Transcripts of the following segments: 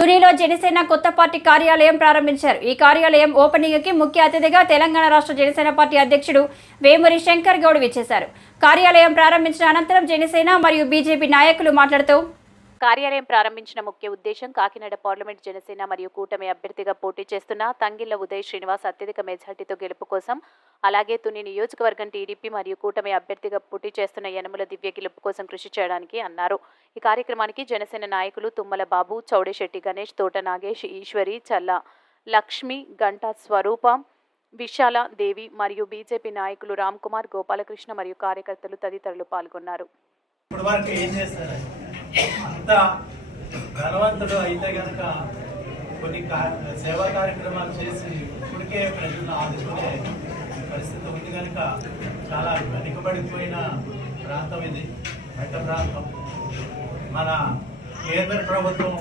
తునిలో జనసేన కొత్త పార్టీ కార్యాలయం ప్రారంభించారు. ఈ కార్యాలయం ఓపెనింగ్కి ముఖ్య అతిథిగా తెలంగాణ రాష్ట్ర జనసేన పార్టీ అధ్యక్షుడు వేమూరి శంకర్ గౌడ్ విచ్చేశారు. కార్యాలయం ప్రారంభించిన అనంతరం జనసేన మరియు బీజేపీ నాయకులు మాట్లాడుతూ కార్యాలయం ప్రారంభించిన ముఖ్య ఉద్దేశం కాకినాడ పార్లమెంట్ జనసేన మరియు కూటమి అభ్యర్థిగా పోటీ చేస్తున్న తంగిళ్ళ ఉదయ్ శ్రీనివాస్ అత్యధిక మెజార్టీతో గెలుపు కోసం అలాగే తుని నియోజకవర్గం టీడీపీ మరియు కూటమి అభ్యర్థిగా పోటీ చేస్తున్న యనమల దివ్య గెలుపు కోసం కృషి చేయడానికి అన్నారు. ఈ కార్యక్రమానికి జనసేన నాయకులు తుమ్మల బాబు చౌడేశెట్టి గణేష్ తోట నాగేష్ ఈశ్వరి చల్ల లక్ష్మి గంటా స్వరూప విశాల దేవి మరియు బీజేపీ నాయకులు రామ్ కుమార్ గోపాలకృష్ణ మరియు కార్యకర్తలు తదితరులు పాల్గొన్నారు. అంత ధనవంతుడు అయితే కనుక కొన్ని సేవా కార్యక్రమాలు చేసి ఇప్పటికే ప్రజలను ఆదుకునే పరిస్థితి ఉంది కనుక చాలా వెనుకబడిపోయిన ప్రాంతం ఇది మెట్ట ప్రాంతం. మన కేంద్ర ప్రభుత్వం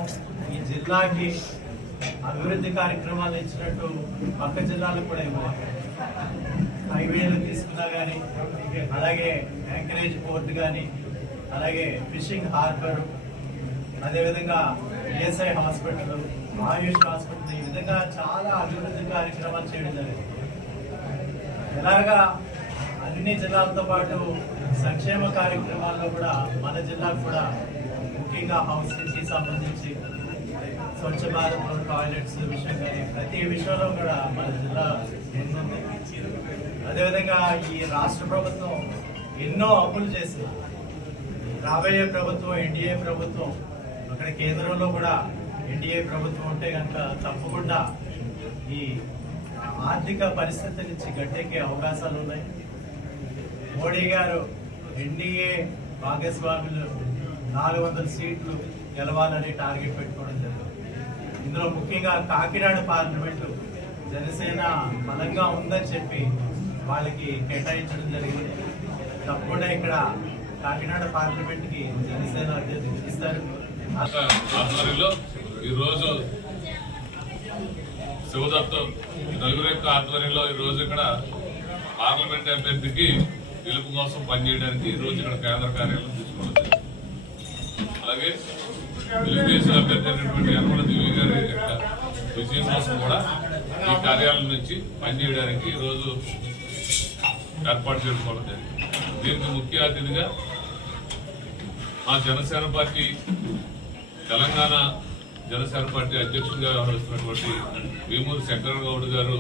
ఈ జిల్లాకి అభివృద్ధి కార్యక్రమాలు ఇచ్చినట్టు పక్క జిల్లాలకు కూడా ఇవ్వాలి. హైవేలు తీసుకున్నా కానీ అలాగే యాంకరేజ్ పోర్ట్ కానీ అలాగే ఫిషింగ్ హార్బర్ అదేవిధంగా ఏఎస్ఐ హాస్పిటల్ ఆయుష్ హాస్పిటల్ ఈ విధంగా చాలా అభివృద్ధి కార్యక్రమాలు చేయడం జరిగింది. ఎలాగా అన్ని జిల్లాలతో పాటు సంక్షేమ కార్యక్రమాల్లో కూడా మన జిల్లాకు కూడా ముఖ్యంగా హౌసింగ్కి సంబంధించి స్వచ్ఛ భారత్ టాయిలెట్స్ విషయం కానీ ప్రతి విషయంలో కూడా మన జిల్లా ముందుంది. అదేవిధంగా ఈ రాష్ట్ర ప్రభుత్వం ఎన్నో అప్పులు చేసింది. రాబోయే ప్రభుత్వం ఎన్డీఏ ప్రభుత్వం అక్కడ కేంద్రంలో కూడా ఎన్డీఏ ప్రభుత్వం ఉంటే కనుక తప్పకుండా ఈ ఆర్థిక పరిస్థితి నుంచి గట్టెక్కే అవకాశాలు ఉన్నాయి. మోడీ గారు ఎన్డీఏ భాగస్వాములు నాలుగు వందల సీట్లు గెలవాలని టార్గెట్ పెట్టుకోవడం జరిగింది. ఇందులో ముఖ్యంగా కాకినాడ పార్లమెంటు జనసేన బలంగా ఉందని చెప్పి వాళ్ళకి కేటాయించడం జరిగింది. తప్పకుండా ఇక్కడ కాకినాడ పార్లమెంట్కి జనసేన అభ్యర్థి ఇస్తారు ఆధ్వర్యంలో ఈరోజు శివదత్తం నలుగురు యొక్క ఆధ్వర్యంలో ఈరోజు ఇక్కడ పార్లమెంట్ అభ్యర్థికి గెలుపు కోసం పనిచేయడానికి ఈరోజు ఇక్కడ కేంద్ర కార్యాలయం తీసుకోవచ్చు అలాగే తెలుగుదేశం అభ్యర్థి అయినటువంటి యనమల దివ్య గారి యొక్క విజయం కోసం కూడా ఈ కార్యాలయం నుంచి పనిచేయడానికి ఈరోజు ఏర్పాటు చేసుకోవడం జరిగింది. దీనికి ముఖ్య అతిథిగా మా జనసేన పార్టీ తెలంగాణ జనసేన పార్టీ అధ్యక్షుడిగా వ్యవహరిస్తున్నటువంటి వేమూరి శంకర్ గౌడ్ గారు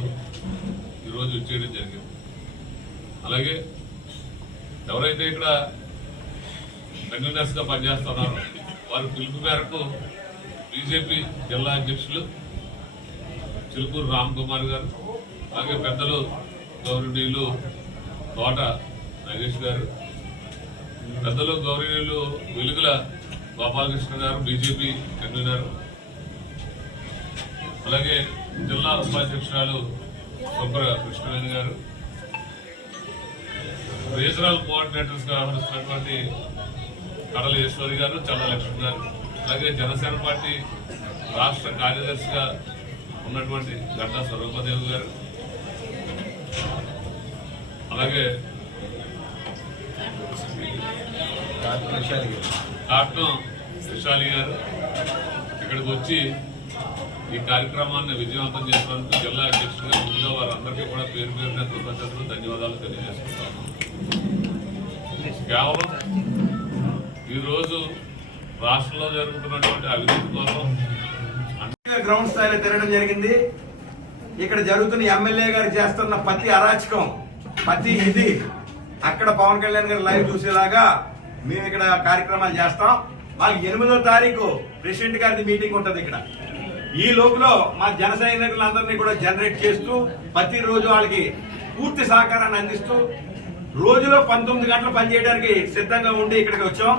ఈరోజు వచ్చేయడం జరిగింది. అలాగే ఎవరైతే ఇక్కడ కన్వీనర్స్గా పనిచేస్తున్నారో వారి పిలుపు మేరకు బీజేపీ జిల్లా అధ్యక్షులు చిలుకూరు రామ్ కుమార్ గారు అలాగే పెద్దలు గౌరవనీయులు తోట నాగేష్ గారు పెద్దలు గౌరవనీయులు వెలుగుల గోపాలకృష్ణ గారు బీజేపీ కన్వీనర్. అలాగే జిల్లా ఉపాధ్యక్షురాలు సుబ్ర కృష్ణవేణి గారు. రీజనల్ కోఆర్డినేటర్స్గా వ్యవహరిస్తున్నటువంటి కడల ఈశ్వరి గారు చల్ల లక్ష్మణ్ గారు. అలాగే జనసేన పార్టీ రాష్ట్ర కార్యదర్శిగా ఉన్నటువంటి గడ్డ స్వరూపదేవి గారు. అలాగే కాట్నం విశాలి గారు. ఇక్కడికి వచ్చి ఈ కార్యక్రమాన్ని విజయవంతం చేసినందుకు జిల్లా అధ్యక్షుడిగా ముందుగా వారందరికీ కూడా పేరు పేరున కృతజ్ఞతలు ధన్యవాదాలు తెలియజేసుకుంటాము కేవలం ఈరోజు రాష్ట్రంలో జరుగుతున్నటువంటి అభివృద్ధి కోసం గ్రౌండ్ స్థాయిలో తిరగడం జరిగింది. ఇక్కడ జరుగుతున్న ఎమ్మెల్యే గారు చేస్తున్న ప్రతి అరాచకం ప్రతి ఇది అక్కడ పవన్ కళ్యాణ్ గారు లైవ్ చూసేలాగా మేము ఇక్కడ కార్యక్రమాలు చేస్తాం. మాకు ఎనిమిదో తారీఖు ప్రెసిడెంట్ గారిది మీటింగ్ ఉంటుంది ఇక్కడ. ఈ లోపల మా జన సైనికులందరినీ కూడా జనరేట్ చేస్తూ ప్రతిరోజు వాళ్ళకి పూర్తి సహకారాన్ని అందిస్తూ రోజులో పంతొమ్మిది గంటలు పనిచేయడానికి సిద్ధంగా ఉండి ఇక్కడికి వచ్చాం.